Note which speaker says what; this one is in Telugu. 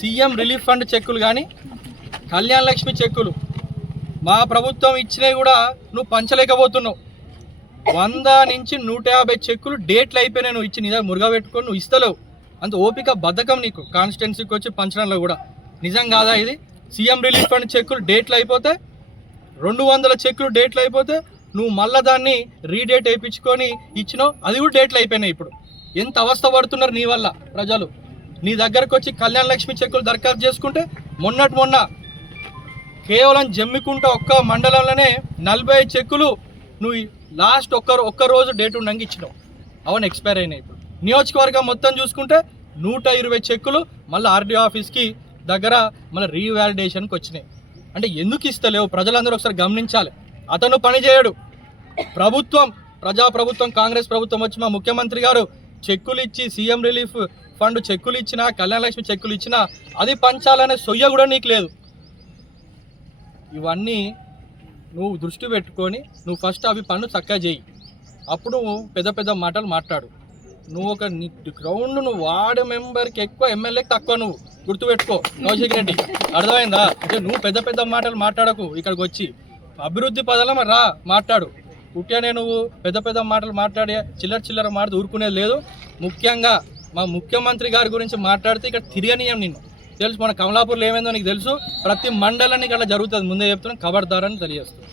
Speaker 1: సీఎం రిలీఫ్ ఫండ్ చెక్కులు కానీ కళ్యాణ లక్ష్మి చెక్కులు మా ప్రభుత్వం ఇచ్చినవి కూడా నువ్వు పంచలేకపోతున్నావు. వంద నుంచి నూట యాభై చెక్కులు డేట్లు అయిపోయినాయి నువ్వు ఇచ్చి నిజంగా దగ్గర మురుగా పెట్టుకొని నువ్వు ఇస్తలేవు. అంత ఓపిక బద్ధకం నీకు కాన్స్టిట్యున్సీకి వచ్చి పంచడంలో కూడా. నిజం కాదా ఇది? సీఎం రిలీఫ్ ఫండ్ చెక్కులు డేట్లు అయిపోతే రెండు వందల చెక్కులు డేట్లు అయిపోతే నువ్వు మళ్ళా దాన్ని రీడేట్ వేయించుకొని ఇచ్చినావు అది కూడా డేట్లు అయిపోయినాయి ఇప్పుడు. ఎంత అవస్థ పడుతున్నారు నీ వల్ల ప్రజలు? నీ దగ్గరకు వచ్చి కళ్యాణ లక్ష్మి చెక్కులు దరఖాస్తు చేసుకుంటే మొన్నటి మొన్న కేవలం జమ్మికుంట ఒక్క మండలంలోనే నలభై ఐదు చెక్కులు నువ్వు లాస్ట్ ఒక్క ఒక్క రోజు డేట్ ఉండంగా ఇచ్చినావు. అవన్నీ ఎక్స్పైర్ అయినాయి ఇప్పుడు. నియోజకవర్గం మొత్తం చూసుకుంటే నూట ఇరవై చెక్కులు మళ్ళీ ఆర్డీఓ ఆఫీస్కి దగ్గర మళ్ళీ రీవాలిడేషన్కి వచ్చినాయి. అంటే ఎందుకు ఇస్తలేవు? ప్రజలందరూ ఒకసారి గమనించాలి. అతను పని చేయడు. ప్రభుత్వం ప్రజా ప్రభుత్వం కాంగ్రెస్ ప్రభుత్వం వచ్చి మా ముఖ్యమంత్రి గారు చెక్కులు ఇచ్చి సీఎం రిలీఫ్ ఫండ్ చెక్కులు ఇచ్చినా కళ్యాణ లక్ష్మి చెక్కులు ఇచ్చినా అది పంచాలనే సొయ్య కూడా నీకు లేదు. ఇవన్నీ నువ్వు దృష్టి పెట్టుకొని నువ్వు ఫస్ట్ అవి పనులు చక్కగా చేయి. అప్పుడు నువ్వు పెద్ద పెద్ద మాటలు మాట్లాడు. నువ్వు ఒక గ్రౌండ్ నువ్వు వార్డు మెంబర్కి ఎక్కువ ఎమ్మెల్యేకి తక్కువ నువ్వు. గుర్తుపెట్టుకో కౌశిక్ రెడ్డి. అర్థమైందా? అంటే నువ్వు పెద్ద పెద్ద మాటలు మాట్లాడకు ఇక్కడికి వచ్చి. అభివృద్ధి పదాల రా మాట్లాడు. పుట్టానే నువ్వు పెద్ద పెద్ద మాటలు మాట్లాడే చిల్లర చిల్లర మాట ఊరుకునేది లేదు. ముఖ్యంగా మా ముఖ్యమంత్రి గారి గురించి మాట్లాడితే ఇక్కడ తిరగనీయం నిన్ను తెలుసు మన కమలాపూర్లో ఏమైందో నీకు తెలుసు. ప్రతి మండలానికి అలా జరుగుతుంది. ముందే చెప్తున్నాను. ఖబర్దారని తెలియజేస్తుంది